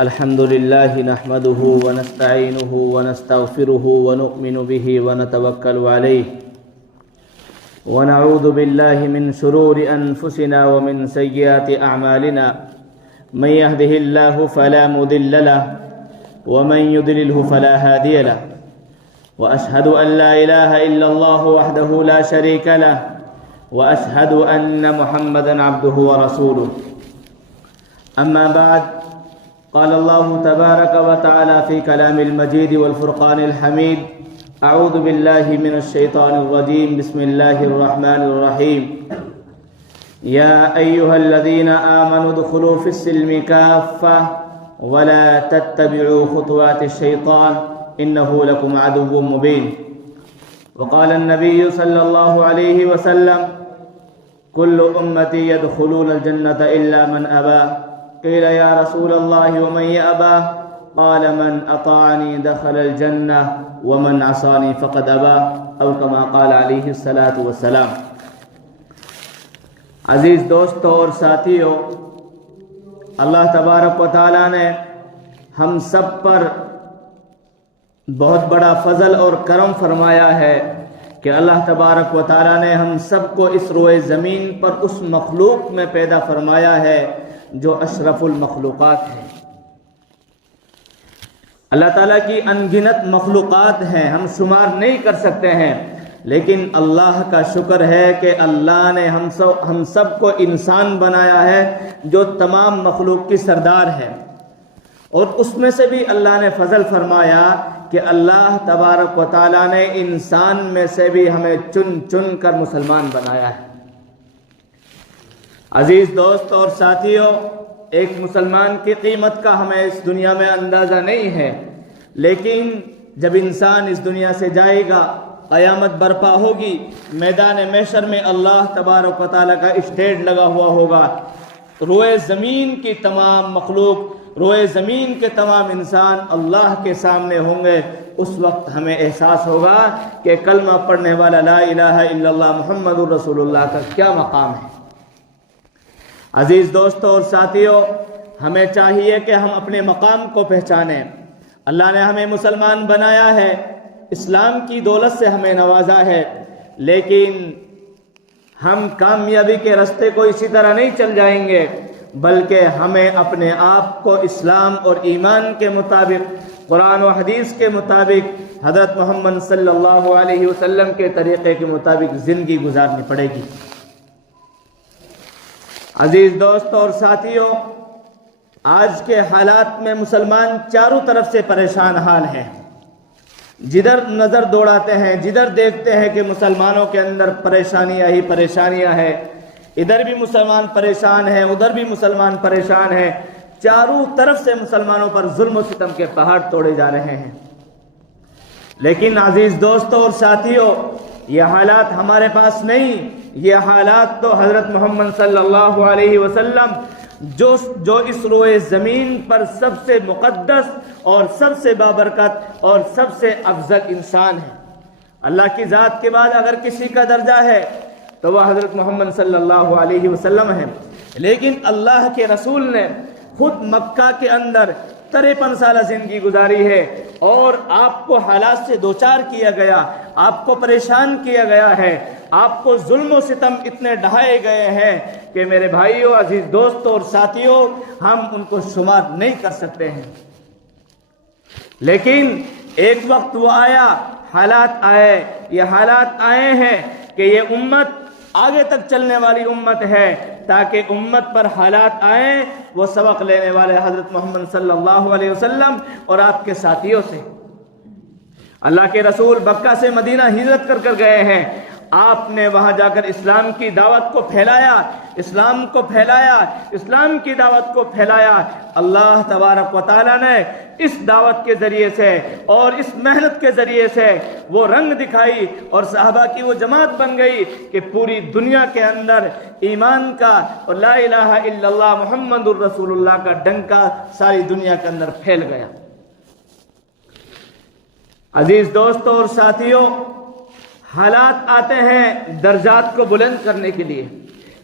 الحمد لله نحمده ونستعينه ونستغفره ونؤمن به ونتوكل عليه ونعوذ بالله من شرور أنفسنا ومن سيئات أعمالنا من يهده الله فلا مضل له ومن يضلله فلا هادي له وأشهد أن لا إله إلا الله وحده لا شريك له وأشهد أن محمدا عبده ورسوله أما بعد قال الله تبارك وتعالى في كلام المجيد والفرقان الحميد أعوذ بالله من الشيطان الرجيم بسم الله الرحمن الرحيم يا أيها الذين آمنوا ادخلوا في السلم كافة ولا تتبعوا خطوات الشيطان إنه لكم عدو مبين وقال النبي صلى الله عليه وسلم كل أمتي يدخلون الجنة إلا من أبى قيل يا رسول الله ومن يأبى قال من أطاعني دخل الجنة ومن عصاني فقد أبى أو كما قال عليه الصلاة والسلام۔ عزیز دوستوں اور ساتھیوں، اللہ تبارک و تعالیٰ نے ہم سب پر بہت بڑا فضل اور کرم فرمایا ہے کہ اللہ تبارک و تعالیٰ نے ہم سب کو اس روئے زمین پر اس مخلوق میں پیدا فرمایا ہے جو اشرف المخلوقات ہے۔ اللہ تعالیٰ کی انگنت مخلوقات ہیں، ہم شمار نہیں کر سکتے ہیں، لیکن اللہ کا شکر ہے کہ اللہ نے ہم سب کو انسان بنایا ہے جو تمام مخلوق کی سردار ہے، اور اس میں سے بھی اللہ نے فضل فرمایا کہ اللہ تبارک و تعالیٰ نے انسان میں سے بھی ہمیں چن چن کر مسلمان بنایا ہے۔ عزیز دوست اور ساتھیوں، ایک مسلمان کی قیمت کا ہمیں اس دنیا میں اندازہ نہیں ہے، لیکن جب انسان اس دنیا سے جائے گا، قیامت برپا ہوگی، میدان محشر میں اللہ تبارک و تعالیٰ کا اسٹیج لگا ہوا ہوگا، روئے زمین کی تمام مخلوق، روئے زمین کے تمام انسان اللہ کے سامنے ہوں گے۔ اس وقت ہمیں احساس ہوگا کہ کلمہ پڑھنے والا لا الہ الا اللہ محمد الرسول اللہ کا کیا مقام ہے۔ عزیز دوستوں اور ساتھیوں، ہمیں چاہیے کہ ہم اپنے مقام کو پہچانیں۔ اللہ نے ہمیں مسلمان بنایا ہے، اسلام کی دولت سے ہمیں نوازا ہے، لیکن ہم کامیابی کے راستے کو اسی طرح نہیں چل جائیں گے، بلکہ ہمیں اپنے آپ کو اسلام اور ایمان کے مطابق، قرآن و حدیث کے مطابق، حضرت محمد صلی اللہ علیہ وسلم کے طریقے کے مطابق زندگی گزارنی پڑے گی۔ عزیز دوستوں اور ساتھیوں، آج کے حالات میں مسلمان چاروں طرف سے پریشان حال ہیں۔ جدھر نظر دوڑاتے ہیں، جدھر دیکھتے ہیں کہ مسلمانوں کے اندر پریشانیاں ہی پریشانیاں ہیں، ادھر بھی مسلمان پریشان ہیں، ادھر بھی مسلمان پریشان ہیں، چاروں طرف سے مسلمانوں پر ظلم و ستم کے پہاڑ توڑے جا رہے ہیں۔ لیکن عزیز دوستوں اور ساتھیوں، یہ حالات ہمارے پاس نہیں، یہ حالات تو حضرت محمد صلی اللہ علیہ وسلم جو اس روئے زمین پر سب سے مقدس اور سب سے بابرکت اور سب سے افضل انسان ہے۔ اللہ کی ذات کے بعد اگر کسی کا درجہ ہے تو وہ حضرت محمد صلی اللہ علیہ وسلم ہے، لیکن اللہ کے رسول نے خود مکہ کے اندر 53 سالہ زندگی گزاری ہے، اور آپ کو حالات سے دوچار کیا گیا، آپ کو پریشان کیا گیا ہے، آپ کو ظلم و ستم اتنے ڈھائے گئے ہیں کہ میرے بھائیوں، عزیز دوستوں اور ساتھیوں، ہم ان کو شمار نہیں کر سکتے ہیں۔ لیکن ایک وقت وہ آیا، حالات آئے، یہ حالات آئے ہیں کہ یہ امت آگے تک چلنے والی امت ہے، تاکہ امت پر حالات آئیں، وہ سبق لینے والے حضرت محمد صلی اللہ علیہ وسلم اور آپ کے ساتھیوں سے۔ اللہ کے رسول مکہ سے مدینہ ہجرت کر گئے ہیں، آپ نے وہاں جا کر اسلام کی دعوت کو پھیلایا، اسلام کو پھیلایا، اسلام کی دعوت کو پھیلایا۔ اللہ تبارک و تعالیٰ نے اس دعوت کے ذریعے سے اور اس محنت کے ذریعے سے وہ رنگ دکھائی، اور صحابہ کی وہ جماعت بن گئی کہ پوری دنیا کے اندر ایمان کا اور لا الہ الا اللہ محمد الرسول اللہ کا ڈنکا ساری دنیا کے اندر پھیل گیا۔ عزیز دوستوں اور ساتھیوں، حالات آتے ہیں درجات کو بلند کرنے کے لیے،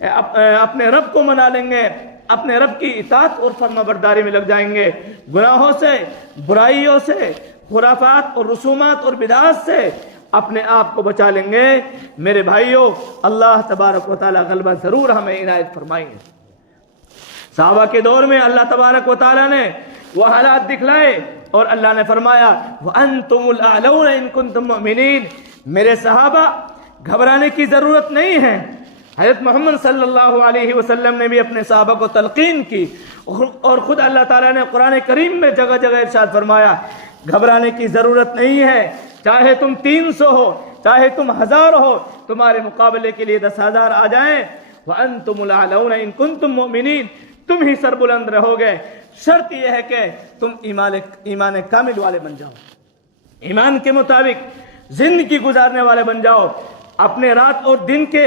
اپنے رب کو منا لیں گے، اپنے رب کی اطاعت اور فرما برداری میں لگ جائیں گے، گناہوں سے، برائیوں سے، خرافات اور رسومات اور بدعات سے اپنے آپ کو بچا لیں گے، میرے بھائیوں اللہ تبارک و تعالیٰ غلبہ ضرور ہمیں عنایت فرمائیں گے۔ صحابہ کے دور میں اللہ تبارک و تعالیٰ نے وہ حالات دکھلائے اور اللہ نے فرمایا وَأَنْتُمُ الْأَعْلَوْنَ إِن كُنتُم مُؤْمِنِينَ، میرے صحابہ گھبرانے کی ضرورت نہیں ہے۔ حضرت محمد صلی اللہ علیہ وسلم نے بھی اپنے صحابہ کو تلقین کی اور خود اللہ تعالیٰ نے قرآن کریم میں جگہ جگہ ارشاد فرمایا گھبرانے کی ضرورت نہیں ہے، چاہے تم 300 ہو، چاہے تم 1000 ہو، تمہارے مقابلے کے لیے 10,000 آ جائیں، وَأَنْتُمُ الْأَعْلَوْنَ إِن كُنتُم مُؤْمِنِينَ، تم ہی سربلند رہو گے۔ شرط یہ ہے کہ تم ایمان کامل والے بن جاؤ، ایمان کے مطابق زندگی گزارنے والے بن جاؤ، اپنے رات اور دن کے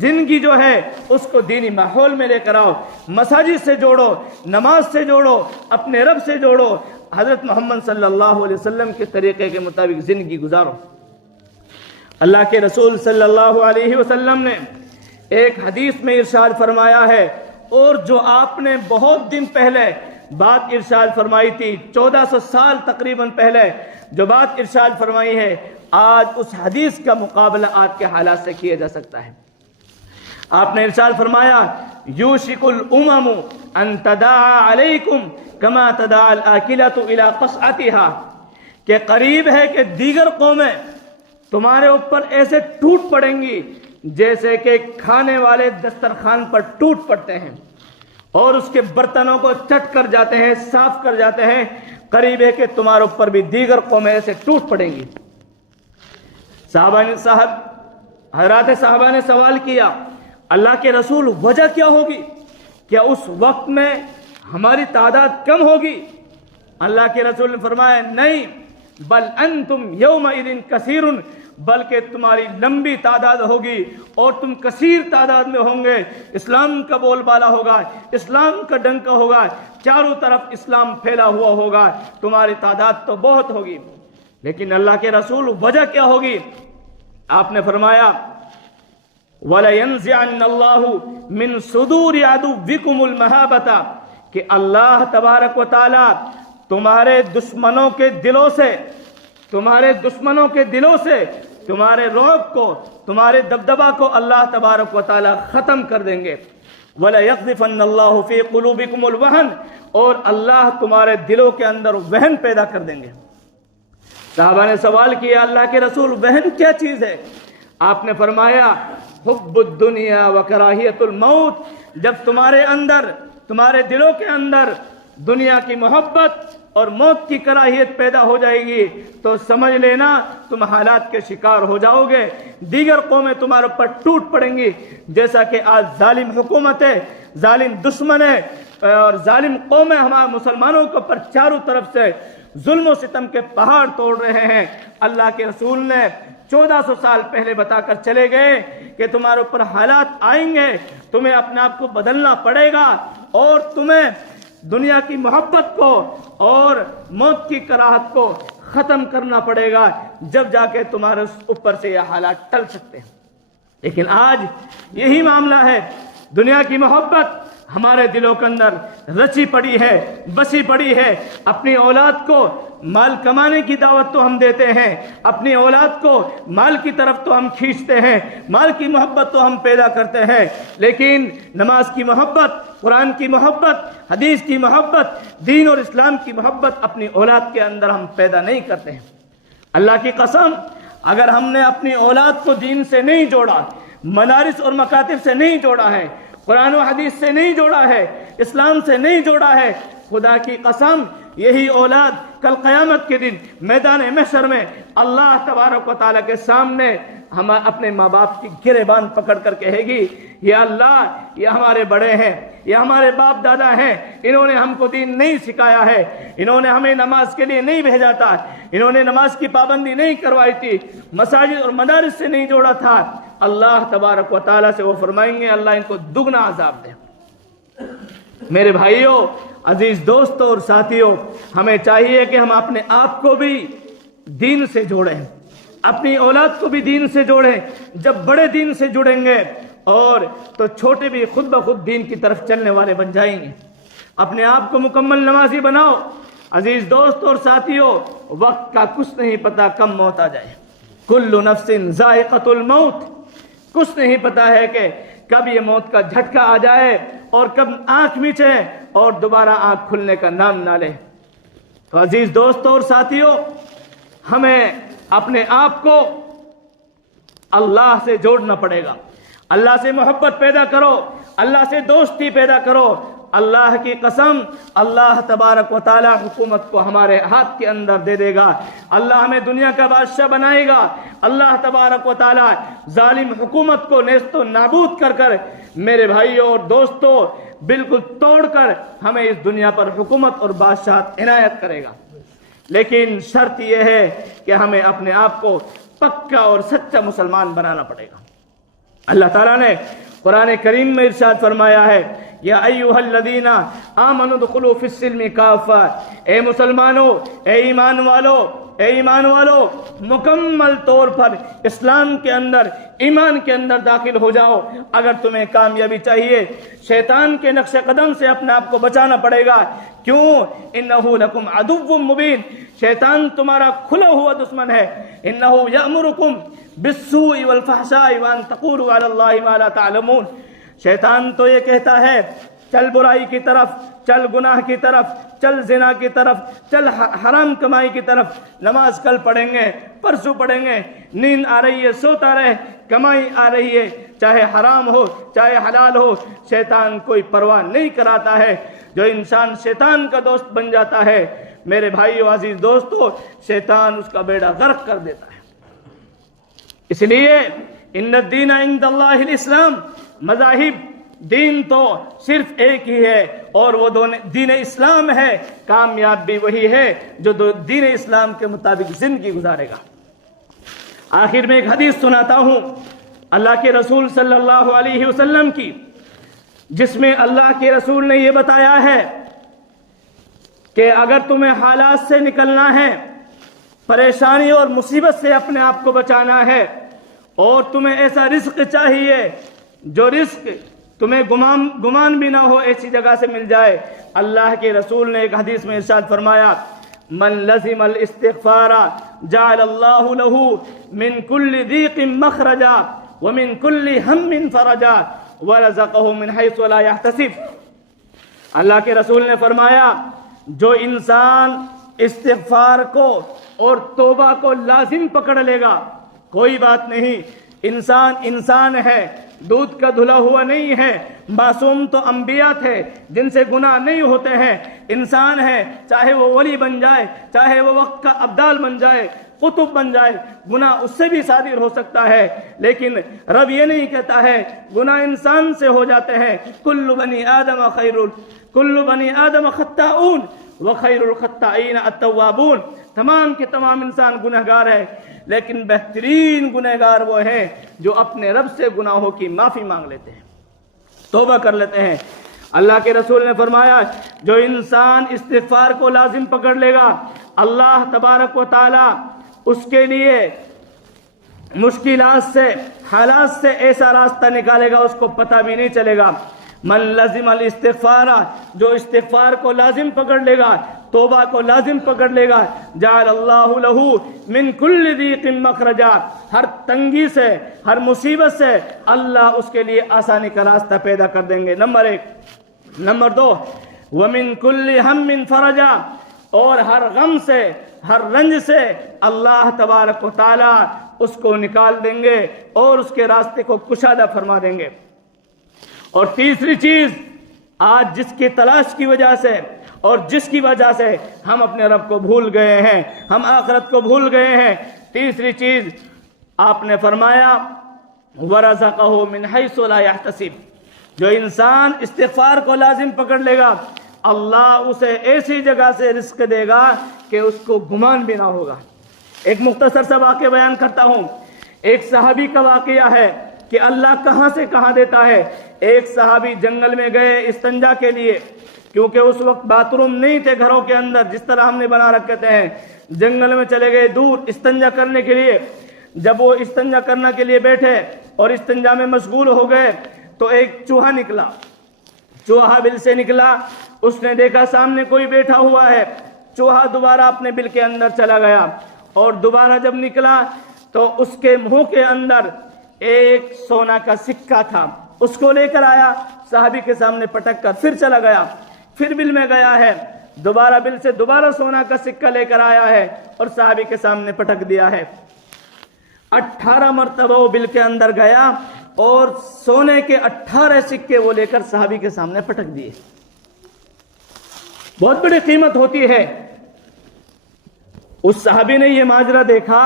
زندگی جو ہے اس کو دینی ماحول میں لے کر آؤ، مساجد سے جوڑو، نماز سے جوڑو، اپنے رب سے جوڑو، حضرت محمد صلی اللہ علیہ وسلم کے طریقے کے مطابق زندگی گزارو۔ اللہ کے رسول صلی اللہ علیہ وسلم نے ایک حدیث میں ارشاد فرمایا ہے، اور جو آپ نے بہت دن پہلے بات ارشاد فرمائی تھی، 1400 سال تقریباً پہلے جو بات ارشاد فرمائی ہے، آج اس حدیث کا مقابلہ آج کے حالات سے کیا جا سکتا ہے۔ آپ نے ارشاد فرمایا یوشک الامم ان تداعى علیکم کما تداعى الاکلۃ الی قصعتها، کہ قریب ہے کہ دیگر قومیں تمہارے اوپر ایسے ٹوٹ پڑیں گی جیسے کہ کھانے والے دسترخوان پر ٹوٹ پڑتے ہیں اور اس کے برتنوں کو چٹ کر جاتے ہیں، صاف کر جاتے ہیں، قریب ہے کہ تمہارے اوپر بھی دیگر قومیں ایسے ٹوٹ پڑیں گی۔ حضرات صحابہ نے سوال کیا اللہ کے رسول وجہ کیا ہوگی؟ کیا اس وقت میں ہماری تعداد کم ہوگی؟ اللہ کے رسول نے فرمایا نہیں، بل انتم یومئذ کثیر، بلکہ تمہاری لمبی تعداد ہوگی اور تم کثیر تعداد میں ہوں گے، اسلام کا بول بالا ہوگا، اسلام کا ڈنکا ہوگا، چاروں طرف اسلام پھیلا ہوا ہوگا، تمہاری تعداد تو بہت ہوگی۔ لیکن اللہ کے رسول وجہ کیا ہوگی؟ آپ نے فرمایا وَلَيَنزِعَنَّ اللَّهُ مِن صُدُورِ عَدُوِّكُمُ الْمَهَابَةَ، کہ اللہ تبارک و تعالی تمہارے دشمنوں کے دلوں سے تمہارے رعب کو، تمہارے دبدبہ کو اللہ تبارک و تعالی ختم کر دیں گے۔ وَلَيَقْذِفَنَّ اللَّهُ فِي قُلُوبِكُمُ الْوَهْنَ، اور اللہ تمہارے دلوں کے اندر وہن پیدا کر دیں گے۔ صحابہ نے سوال کیا اللہ کے رسول وہن کیا چیز ہے؟ آپ نے فرمایا حب الدنیا وکراہیت الموت، جب تمہارے اندر، تمہارے دلوں کے اندر دنیا کی محبت اور موت کی کراہیت پیدا ہو جائے گی تو سمجھ لینا تم حالات کے شکار ہو جاؤ گے، دیگر قومیں تمہارے اوپر ٹوٹ پڑیں گی، جیسا کہ آج ظالم حکومتیں، ظالم دشمنیں اور ظالم قومیں ہمارے مسلمانوں کے اوپر چاروں طرف سے ظلم و ستم کے پہاڑ توڑ رہے ہیں۔ اللہ کے رسول نے 1400 سال پہلے بتا کر چلے گئے کہ تمہارے اوپر حالات آئیں گے، تمہیں اپنے آپ کو بدلنا پڑے گا اور تمہیں دنیا کی محبت کو اور موت کی کراہت کو ختم کرنا پڑے گا، جب جا کے تمہارے اوپر سے یہ حالات ٹل سکتے ہیں۔ لیکن آج یہی معاملہ ہے، دنیا کی محبت ہمارے دلوں کے اندر رچی پڑی ہے، بسی پڑی ہے۔ اپنی اولاد کو مال کمانے کی دعوت تو ہم دیتے ہیں، اپنی اولاد کو مال کی طرف تو ہم کھینچتے ہیں، مال کی محبت تو ہم پیدا کرتے ہیں، لیکن نماز کی محبت، قرآن کی محبت، حدیث کی محبت، دین اور اسلام کی محبت اپنی اولاد کے اندر ہم پیدا نہیں کرتے ہیں۔ اللہ کی قسم، اگر ہم نے اپنی اولاد کو دین سے نہیں جوڑا، مدارس اور مکاتب سے نہیں جوڑا ہے، قرآن و حدیث سے نہیں جوڑا ہے، اسلام سے نہیں جوڑا ہے، خدا کی قسم یہی اولاد کل قیامت کے دن میدان محشر میں اللہ تبارک و تعالیٰ کے سامنے ہم اپنے ماں باپ کی گریبان پکڑ کر کہے گی یا اللہ یہ ہمارے بڑے ہیں، یہ ہمارے باپ دادا ہیں، انہوں نے ہم کو دین نہیں سکھایا ہے، انہوں نے ہمیں نماز کے لیے نہیں بھیجا تھا، انہوں نے نماز کی پابندی نہیں کروائی تھی، مساجد اور مدارس سے نہیں جوڑا تھا۔ اللہ تبارک و تعالیٰ سے وہ فرمائیں گے اللہ ان کو دگنا عذاب دے۔ میرے بھائیوں، عزیز دوستوں اور ساتھیوں، ہمیں چاہیے کہ ہم اپنے آپ کو بھی دین سے جوڑیں، اپنی اولاد کو بھی دین سے جوڑیں۔ جب بڑے دین سے جڑیں گے اور تو چھوٹے بھی خود بخود دین کی طرف چلنے والے بن جائیں گے۔ اپنے آپ کو مکمل نمازی بناؤ۔ عزیز دوست اور ساتھیوں، وقت کا کچھ نہیں پتا کب موت آ جائے۔ کل نفس ذائقۃ الموت، کچھ نہیں پتا ہے کہ کب یہ موت کا جھٹکا آ جائے اور کب آنکھ میچے اور دوبارہ آنکھ کھلنے کا نام نہ لے۔ تو عزیز دوستوں اور ساتھیوں، ہمیں اپنے آپ کو اللہ سے جوڑنا پڑے گا۔ اللہ سے محبت پیدا کرو، اللہ سے دوستی پیدا کرو۔ اللہ کی قسم، اللہ تبارک و تعالی حکومت کو ہمارے ہاتھ کے اندر دے دے گا۔ اللہ ہمیں دنیا کا بادشاہ بنائے گا۔ اللہ تبارک و تعالی ظالم حکومت کو نیست و نابود کر کر، میرے بھائیوں اور دوستوں، بالکل توڑ کر ہمیں اس دنیا پر حکومت اور بادشاہت عنایت کرے گا۔ لیکن شرط یہ ہے کہ ہمیں اپنے آپ کو پکا اور سچا مسلمان بنانا پڑے گا۔ اللہ تعالیٰ نے قرآن کریم میں ارشاد فرمایا ہے، یا ایھا الذین آمنوا ادخلوا فی السلم کافہ، اے مسلمانوں، اے ایمان والو، مکمل طور پر اسلام کے اندر، ایمان کے اندر داخل ہو جاؤ۔ اگر تمہیں کامیابی چاہیے، شیطان کے نقش قدم سے اپنے آپ کو بچانا پڑے گا۔ کیوں؟ انہ لکم عدو مبین، شیطان تمہارا کھلا ہوا دشمن ہے۔ انہ یأمرکم بالسوء والفحشاء وان تقولوا علی اللہ ما لا تعلمون، شیطان تو یہ کہتا ہے چل برائی کی طرف، چل گناہ کی طرف، چل زنا کی طرف، چل حرام کمائی کی طرف، نماز کل پڑھیں گے، پرسوں پڑھیں گے، نیند آ رہی ہے سوتا رہے، کمائی آ رہی ہے، چاہے حرام ہو چاہے حلال ہو، شیطان کوئی پرواہ نہیں کراتا ہے۔ جو انسان شیطان کا دوست بن جاتا ہے، میرے بھائیو عزیز دوستو، شیطان اس کا بیڑا غرق کر دیتا ہے۔ اس لیے ان الدین عند اللہ الاسلام، مذاہب، دین تو صرف ایک ہی ہے اور وہ دین اسلام ہے۔ کامیاب بھی وہی ہے جو دین اسلام کے مطابق زندگی گزارے گا۔ آخر میں ایک حدیث سناتا ہوں اللہ کے رسول صلی اللہ علیہ وسلم کی، جس میں اللہ کے رسول نے یہ بتایا ہے کہ اگر تمہیں حالات سے نکلنا ہے، پریشانی اور مصیبت سے اپنے آپ کو بچانا ہے، اور تمہیں ایسا رزق چاہیے جو رزق تمہیں گمان بھی نہ ہو، ایسی جگہ سے مل جائے، اللہ کے رسول نے ایک حدیث میں ارشاد فرمایا، من لزم الاستغفار جعل اللہ له من كل ضيق مخرجا ومن كل هم فرجا ورزقه من حيث لا يحتسب۔ اللہ کے رسول نے فرمایا، جو انسان استغفار کو اور توبہ کو لازم پکڑ لے گا، کوئی بات نہیں، انسان ہے، دودھ کا دھلا ہوا نہیں ہے، معصوم تو انبیاء تھے جن سے گناہ نہیں ہوتے ہیں، انسان ہے، چاہے وہ ولی بن جائے، چاہے وہ وقت کا ابدال بن جائے، قطب بن جائے، گناہ اس سے بھی صادر ہو سکتا ہے، لیکن رب یہ نہیں کہتا ہے گناہ انسان سے ہو جاتے ہیں۔ کل بنی آدم خطاؤن وخیر الخطائین التوابون، تمام کے تمام انسان گنہگار ہے، لیکن بہترین گنہگار وہ ہیں جو اپنے رب سے گناہوں کی معافی مانگ لیتے ہیں، توبہ کر لیتے ہیں۔ اللہ کے رسول نے فرمایا، جو انسان استغفار کو لازم پکڑ لے گا، اللہ تبارک و تعالی اس کے لیے مشکلات سے، حالات سے ایسا راستہ نکالے گا اس کو پتہ بھی نہیں چلے گا۔ من لزم الاستغفار، جو استغفار کو لازم پکڑ لے گا، توبہ کو لازم پکڑ لے گا، جعل اللہ له من كل ضيق مخرجا، ہر تنگی سے، ہر مصیبت سے اللہ اس کے لیے آسانی کا راستہ پیدا کر دیں گے۔ نمبر 1۔ نمبر 2، ومن كل هم فرجا، اور ہر غم سے، ہر رنج سے اللہ تبارک و تعالی اس کو نکال دیں گے اور اس کے راستے کو کشادہ فرما دیں گے۔ اور تیسری چیز، آج جس کی تلاش کی وجہ سے اور جس کی وجہ سے ہم اپنے رب کو بھول گئے ہیں، ہم آخرت کو بھول گئے ہیں، تیسری چیز آپ نے فرمایا، وَرَزَقَهُ مِنْ حَيْثُ لَا يَحْتَسِبُ، جو انسان استغفار کو لازم پکڑ لے گا، اللہ اسے ایسی جگہ سے رزق دے گا کہ اس کو گمان بھی نہ ہوگا۔ ایک مختصر سا واقعہ بیان کرتا ہوں۔ ایک صحابی کا واقعہ ہے کہ اللہ کہاں سے کہاں دیتا ہے۔ ایک صحابی جنگل میں گئے استنجا کے لیے، کیونکہ اس وقت باتھ روم نہیں تھے گھروں کے اندر جس طرح ہم نے بنا رکھے ہیں، جنگل میں چلے گئے دور استنجا کرنے کے لیے۔ جب وہ استنجا کرنے کے لیے بیٹھے اور استنجا میں مشغول ہو گئے تو ایک چوہا نکلا، چوہا بل سے نکلا، اس نے دیکھا سامنے کوئی بیٹھا ہوا ہے، چوہا دوبارہ اپنے بل کے اندر چلا گیا اور دوبارہ جب نکلا تو اس کے منہ کے اندر ایک سونا کا سکہ تھا، اس کو لے کر آیا، صحابی کے سامنے پٹک کر پھر چلا گیا، پھر بل میں گیا ہے، دوبارہ بل سے دوبارہ سونا کا سکہ لے کر آیا ہے اور صحابی کے سامنے پٹک دیا ہے۔ 18 مرتبہ وہ بل کے اندر گیا اور سونے کے 18 سکے وہ لے کر صحابی کے سامنے پٹک دیے۔ بہت بڑی قیمت ہوتی ہے۔ اس صحابی نے یہ ماجرا دیکھا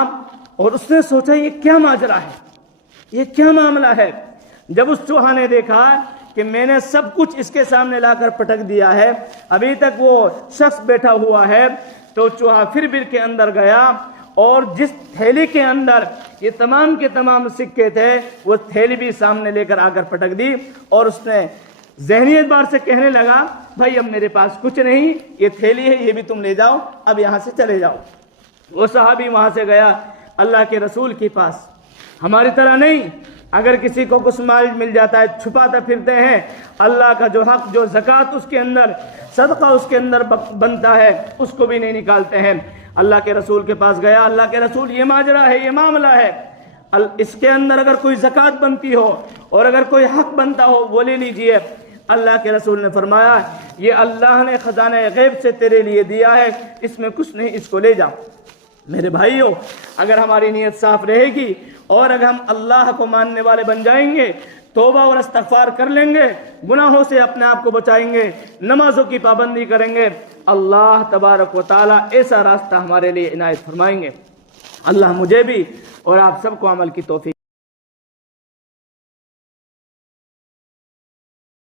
اور اس نے سوچا یہ کیا ماجرا ہے، یہ کیا معاملہ ہے۔ جب اس چوہا نے دیکھا کہ میں نے سب کچھ اس کے سامنے لا کر پٹک دیا ہے، ابھی تک وہ شخص بیٹھا ہوا ہے، تو چوہا پھر بل کے اندر گیا اور جس تھیلی کے اندر یہ تمام کے تمام سکے تھے وہ تھیلی بھی سامنے لے کر آ کر پٹک دی اور اس نے ذہنی اعتبار سے کہنے لگا بھائی اب میرے پاس کچھ نہیں، یہ تھیلی ہے، یہ بھی تم لے جاؤ، اب یہاں سے چلے جاؤ۔ وہ صحابی وہاں سے گیا اللہ کے رسول کے پاس۔ ہماری طرح نہیں، اگر کسی کو کچھ مال مل جاتا ہے چھپاتا پھرتے ہیں، اللہ کا جو حق، جو زکوٰۃ اس کے اندر، صدقہ اس کے اندر بنتا ہے، اس کو بھی نہیں نکالتے ہیں۔ اللہ کے رسول کے پاس گیا، اللہ کے رسول یہ ماجرا ہے، یہ معاملہ ہے، اس کے اندر اگر کوئی زکوٰۃ بنتی ہو اور اگر کوئی حق بنتا ہو وہ لے لیجئے۔ اللہ کے رسول نے فرمایا یہ اللہ نے خزانہ غیب سے تیرے لیے دیا ہے، اس میں کچھ نہیں، اس کو لے جاؤ۔ میرے بھائیوں، اگر ہماری نیت صاف رہے گی اور اگر ہم اللہ کو ماننے والے بن جائیں گے، توبہ اور استغفار کر لیں گے، گناہوں سے اپنے آپ کو بچائیں گے، نمازوں کی پابندی کریں گے، اللہ تبارک و تعالیٰ ایسا راستہ ہمارے لیے عنایت فرمائیں گے۔ اللہ مجھے بھی اور آپ سب کو عمل کی توفیق